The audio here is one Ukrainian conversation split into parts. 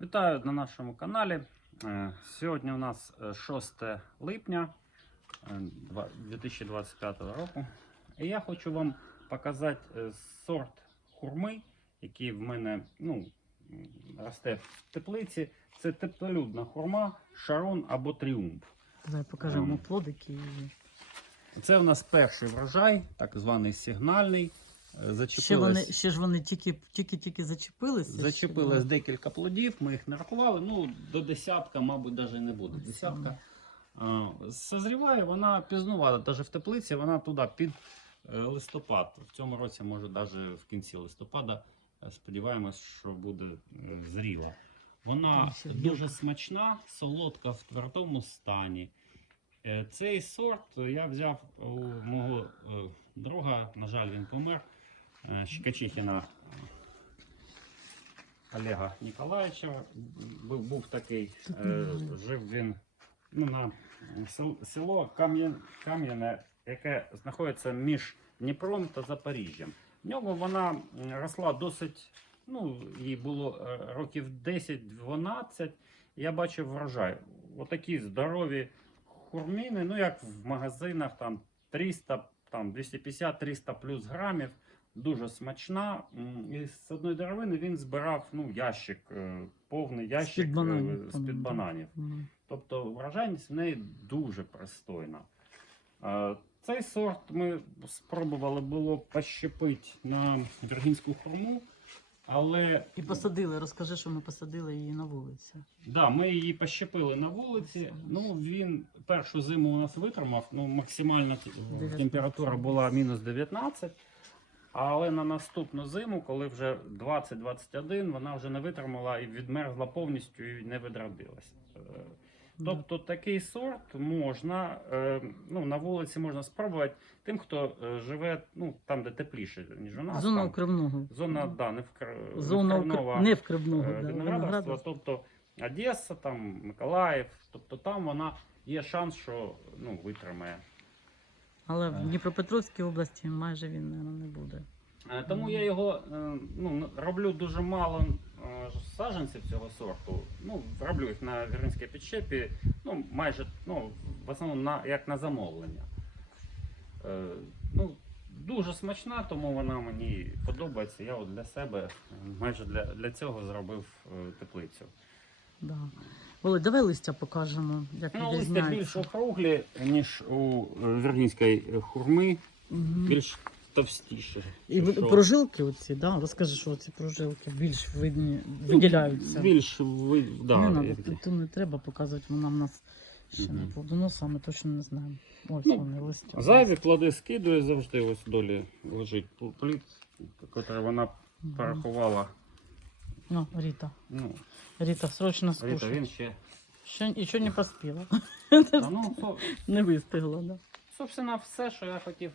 Вітаю на нашому каналі. Е, Сьогодні у нас е, 6 липня е, 2025 року. І я хочу вам показати е, сорт хурми, який в мене ну, росте в теплиці. Це теплолюдна хурма, шарон або тріумф. Давай покажемо Ем. плодики. Це у нас перший врожай, так званий сигнальний. Е, Ще вони, ще ж вони тільки, тільки, тільки зачепилися. ще, зачепилось да. декілька плодів, ми їх не рахували. Ну, до десятка, мабуть, навіть не буде. Десятка. А, Созріває вона пізнувата, навіть в теплиці вона туди під е, листопад. В цьому році, може, навіть в кінці листопада. Е, Сподіваємось, що буде е, зріла. Вона дуже смачна, солодка в твердому стані. Цей сорт я взяв у мого друга, на жаль, він помер. Е, Щекачихіна Олега Ніколаєвича. Був, був такий, е, жив він ну, на село Кам'яне, яке знаходиться між Дніпром та Запоріжжям. В нього вона росла досить, ну, їй було е, років 10-12. Я бачив врожай. Отакі здорові хурміни, ну як в магазинах, там 300, там 250-300 плюс грамів. Дуже смачна. І з одної деревини він збирав ну, ящик, е, повний ящик З-під бананів, е, з-під бананів. Тобто вражайність в неї дуже пристойна. Е, Цей сорт ми спробували було пощепити на віргінську хурму, але І посадили, розкажи, що ми посадили її на вулиці. да, ми її пощепили на вулиці. Ну, він першу зиму у нас витримав. Ну, максимальна температура була мінус 19. Але на наступну зиму, коли вже 20-21, вона вже не витримала і відмерзла повністю і не відродилась. Е, Тобто такий сорт можна, е, ну, на вулиці можна спробувати тим, хто е, живе ну, там, де тепліше, ніж у нас. Зона там, укривного. зона да, не вкр... Зона не вкривного, е, да, виноградарства. тобто Одеса, там, Миколаїв, тобто там вона є шанс, що ну, витримає. Але в Дніпропетровській області майже він, мабуть, не буде. Е, Тому я його е, ну, роблю дуже мало е, саджанців цього сорту. Ну, роблю їх на віринській підщепі, ну, майже ну, в основному на, як на замовлення. Е, ну, дуже смачна, тому вона мені подобається. Я от для себе е, майже для, для цього зробив е, теплицю. Да. Володь, давай листя покажемо, як Ну, листя більш відрізняється. округлі, ніж у е, віргінської хурми, Мгм. більш товстіше. І ви- Що- прожилки оці, да? розкажи, що ці прожилки більш видні, виділяються. Більш ви, да, не надо, тут, тут не треба показувати, вона в нас ще не Мгм. плодоноса, ми точно не знаємо. Ось Ну, вони листя. Зайві плоди скидує завжди ось долі лежить пл- плід, який вона Мгм. порахувала. Ну, Ріта. Ну, Ріта, срочно Ріта, скушай. він ще. Ще нічого не поспіла. А, ну, со- не вистигла, да. собственно, все, що я хотів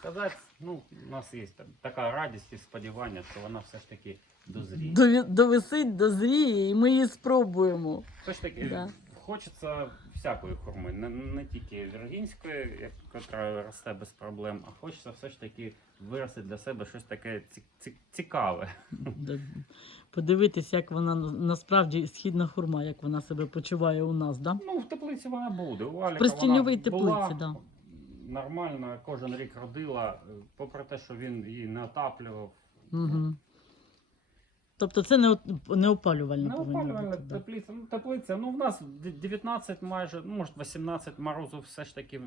сказати. Ну, у нас є така радість і сподівання, що вона все ж таки дозріє. Дові- Довисить, дозріє, і ми її спробуємо. Все ж таки, Да. хочеться всякої хурми, не, не тільки віргінської, яка росте без проблем, а хочеться все ж таки виростити для себе щось таке ці- ці- цікаве. Подивитись, як вона на- насправді східна хурма, як вона себе почуває у нас, да? Ну, в теплиці вона буде. У Аліка При стіньовій вона теплиці, да. Нормально, кожен рік родила, е, попри те, що він її не отаплював. Угу. Тобто це не, оп- не опалювальна Не повинна опалювальна бути. Да. теплиця. Ну, теплиця. Ну, в нас д- 19 майже, ну, може 18 морозу все ж таки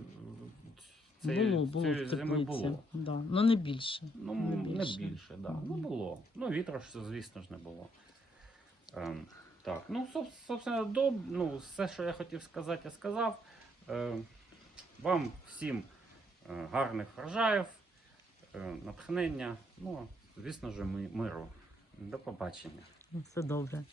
цієї- було, було цієї в зими теплиці. було. Да. Ну не більше. Ну, Не не більше. більше, да. Мгм. Ну було. Ну, вітру ж, звісно ж, не було. Ем, так, ну, соб- собственно, доб... ну, все, що я хотів сказати, я сказав. Ем, вам всім е, гарних врожаїв, е, натхнення. Ну, звісно ж, ми- миру. До побачення. Все добре.